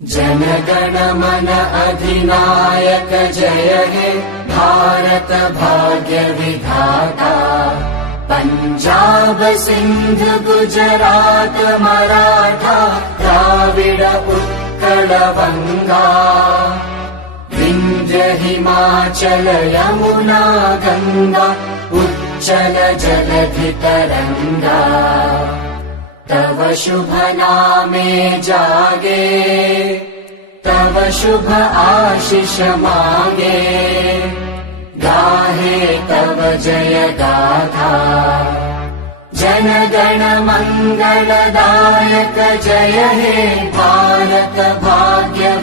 जनगण मन अधिनायक जय हे भारत भाग्य विधाता। पंजाब सिंध गुजरात मराठा द्राविड उत्कल बंगा। विंध्य हिमाचल यमुना गंगा उच्चल जलधि तरंगा। तव शुभ नामे जागे तव शुभ आशीष मागे। गाहे तव जय गाथा जनगण मंगलदायक जय हे भारत भाग्य